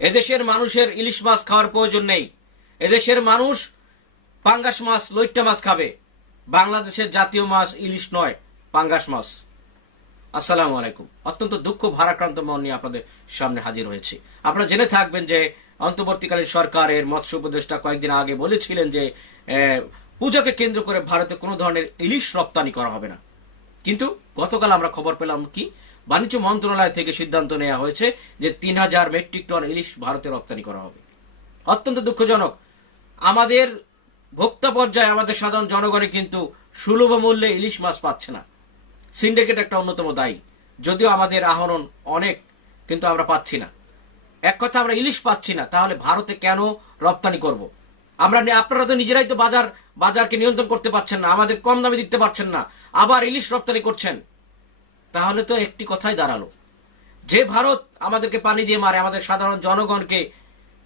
এদেশের মানুষের ইলিশ মাছ খাওয়ার প্রয়োজন নেই। এদেশের মানুষ পাঙ্গাস মাছ, লইট্টা মাছ খাবে। বাংলাদেশের জাতীয় মাছ ইলিশ নয়, পাঙ্গাস মাছ। আসসালামু আলাইকুম। অত্যন্ত দুঃখ, ভারাক্রান্ত মন নিয়ে আপনাদের সামনে হাজির হয়েছি। আপনারা জেনে থাকবেন যে অন্তর্বর্তীকালীন সরকারের মৎস্য উপদেষ্টা কয়েকদিন আগে বলেছিলেন যে পূজাকে কেন্দ্র করে ভারতে কোনো ধরনের ইলিশ রপ্তানি করা হবে না। কিন্তু গতকাল আমরা খবর পেলাম কি, বাণিজ্য মন্ত্রণালয় থেকে সিদ্ধান্ত নেওয়া হয়েছে যে তিন হাজার মেট্রিক টন ইলিশ ভারতে রপ্তানি করা হবে। অত্যন্ত দুঃখজনক। আমাদের ভোক্তা পর্যায়ে আমাদের সাধারণ জনগণে কিন্তু সুলভ মূল্যে ইলিশ মাছ পাচ্ছে না। সিন্ডিকেট একটা অন্যতম দায়ী। যদিও আমাদের আহরণ অনেক, কিন্তু আমরা পাচ্ছি না। এক কথা আমরা ইলিশ পাচ্ছি না, তাহলে ভারতে কেন রপ্তানি করব। আমরা আপনারা তো নিজেরাই তো বাজার, বাজারকে নিয়ন্ত্রণ করতে পারছেন না, আমাদের কম দামে দিতে পারছেন না, আবার ইলিশ রপ্তানি করছেন। তাহলে তো একটি কথাই দাঁড়াল। যে ভারত আমাদেরকে পানি দিয়ে মারে, আমাদের সাধারণ জনগণকে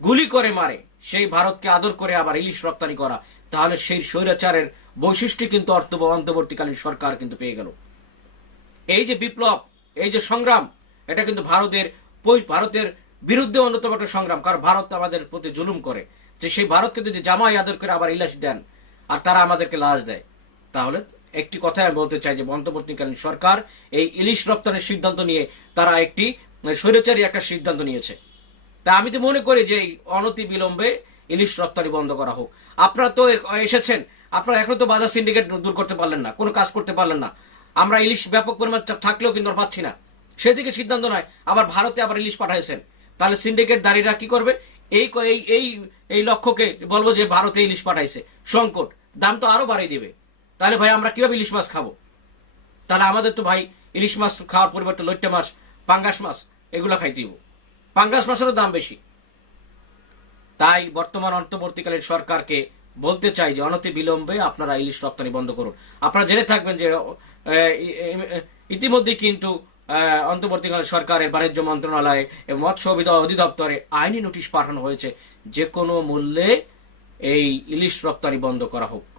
গুলি করে মারে, সেই ভারতকে আদর করে আবার ইলিশ রপ্তানি করা, তাহলে সেই স্বৈরাচারের বৈশিষ্ট্য কিন্তু অন্তর্বর্তীকালীন সরকার কিন্তু পেয়ে গেল। এই যে বিপ্লব, এই যে সংগ্রাম, এটা কিন্তু ভারতের ভারতের বিরুদ্ধে অন্যতম একটা সংগ্রাম, কারণ ভারত আমাদের প্রতি জুলুম করে। যে সেই ভারতকে যদি জামাই আদর করে আবার ইলাশ দেন, আর তারা আমাদেরকে লাশ দেয়। তাহলে একটি কথাই আমি বলতে চাই যে, অন্তর্বর্তীকালীন সরকার এই ইলিশ রপ্তানির সিদ্ধান্ত নিয়ে তারা একটি স্বৈরাচারী একটা সিদ্ধান্ত নিয়েছে। তা আমি তো মনে করি যে অনতি বিলম্বে ইলিশ রপ্তানি বন্ধ করা হোক। আপনারা তো এসেছেন, আপনারা এখনও তো বাজার সিন্ডিকেট দূর করতে পারলেন না, কোনো কাজ করতে পারলেন না। আমরা ইলিশ ব্যাপক পরিমাণ থাকলেও কিন্তু পাচ্ছি না। সেদিকে সিদ্ধান্ত নয়, আবার ভারতে আবার ইলিশ পাঠাইছেন। তাহলে সিন্ডিকেট দাঁড়িয়েরা কি করবে? এই এই এই লক্ষ্যকে বলব যে ভারতে ইলিশ পাঠাইছে। সংকট, দাম তো আরও বাড়িয়ে দিবে। তাহলে ভাই, আমরা কীভাবে ইলিশ মাছ খাব? তাহলে আমাদের তো ভাই, ইলিশ মাছ খাওয়ার পরিবর্তে লইট্টা মাছ, পাঙ্গাস মাছ, এগুলো খাইতে দিব পাঙ্গাস মাছেরও দাম বেশি। তাই বর্তমান অন্তর্বর্তীকালীন সরকারকে বলতে চাই যে, অনতি বিলম্বে আপনারা ইলিশ রপ্তানি বন্ধ করুন। আপনারা জেনে থাকবেন যে ইতিমধ্যে কিন্তু অন্তর্বর্তীকালীন সরকারের বাণিজ্য মন্ত্রণালয় এবং মৎস্য অধিদ- অধিদপ্তরে আইনি নোটিশ পাঠানো হয়েছে। যে কোনো মূল্যে এই ইলিশ রপ্তানি বন্ধ করা হোক।